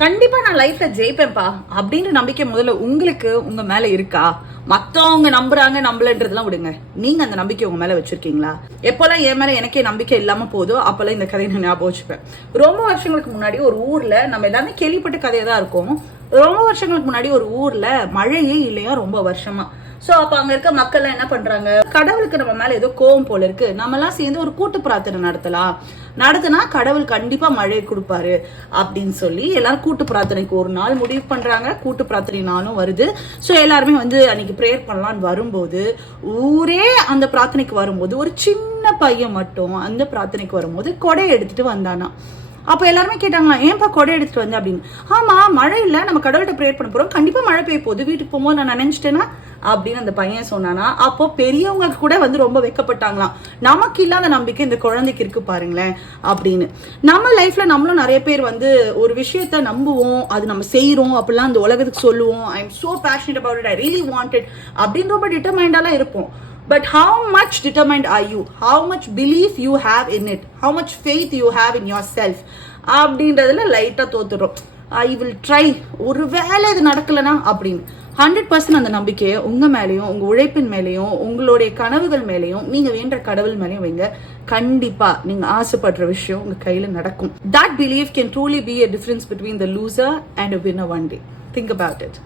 கண்டிப்பா நான் லைஃப்ல ஜெயிப்பேன்ப்பா அப்படின்ற நம்பிக்கை முதல்ல உங்களுக்கு உங்க மேல இருக்கா? மத்தவங்க நம்புறாங்க நம்பலன்றதெல்லாம் விடுங்க, நீங்க அந்த நம்பிக்கை உங்க மேல வச்சிருக்கீங்களா? எப்பெல்லாம் என் மேல எனக்கே நம்பிக்கை இல்லாம போதோ அப்பெல்லாம் இந்த கதையை நான் ஞாபகம் வச்சுப்பேன். ரொம்ப வருஷங்களுக்கு முன்னாடி ஒரு ஊர்ல, நம்ம எல்லாமே கேள்விப்பட்ட கதையா தான் இருக்கும், ரொம்ப வருஷங்களுக்கு முன்னாடி ஒரு ஊர்ல மழையே இல்லையா ரொம்ப வருஷமா. சோ அப்ப அங்க இருக்க மக்கள் என்ன பண்றாங்க, கடவுளுக்கு நம்ம மேல ஏதோ கோவம் போல இருக்கு, நம்ம எல்லாம் சேர்ந்து ஒரு கூட்டு பிரார்த்தனை நடத்தினா கடவுள் கண்டிப்பா மழை கொடுப்பாரு அப்படின்னு சொல்லி எல்லாரும் கூட்டு பிரார்த்தனைக்கு ஒரு நாள் முடிவு பண்றாங்க. கூட்டு பிரார்த்தனை நாளும் வருது. சோ எல்லாருமே வந்து அன்னைக்கு பிரேயர் பண்ணலாம்னு வரும்போது, ஊரே அந்த பிரார்த்தனைக்கு வரும்போது ஒரு சின்ன பையன் மட்டும் அந்த பிரார்த்தனைக்கு வரும்போது கொடை எடுத்துட்டு வந்தானா. அப்ப எல்லாருமே கேட்டாங்களா, ஏன்பா கொடை எடுத்துட்டு வந்த அப்படின்னு. ஆமா, மழை இல்ல, நம்ம கடவுள்கிட்ட ப்ரேயர் பண்ண போறோம், கண்டிப்பா மழை பெய்ய போகுது, வீட்டுக்கு போகும்போது நான் நினைச்சிட்டேன்னா அப்படின்னு அந்த பையன் சொன்னானா. அப்போ பெரியவங்க கூட வந்து ரொம்ப வெக்கப்பட்டாங்களாம், நமக்கு இல்லாத நம்பிக்கை இந்த குழந்தைக்கு இருக்கு பாருங்களேன் அப்படின்னு. நம்ம லைஃப்ல நம்மளும் நிறைய பேர் வந்து ஒரு விஷயத்த நம்புவோம், அது நம்ம செய்யறோம், அப்படிலாம் அந்த உலகத்துக்கு சொல்லுவோம், I am so passionate about it, I really want it அப்படின்னு ரொம்ப டிட்டர்மைண்டாலாம் இருப்போம். But how much determined are you? How much belief you have in it? How much faith you have in yourself? அப்படின்றதுல லைட்டா தோத்துறோம். ஐ வில் ட்ரை, ஒரு வேலை இது நடக்கலனா அப்படின்னு. 100% அந்த நம்பிக்கையை உங்க மேலேயும், உங்க உழைப்பின் மேலேயும், உங்களுடைய கனவுகள் மேலேயும், நீங்க வேண்ட கடவுள் மேலேயும் வைங்க. கண்டிப்பா நீங்க ஆசைப்படுற விஷயம் உங்க கையில நடக்கும். That belief can truly be a difference between the loser and a winner one day. Think about it.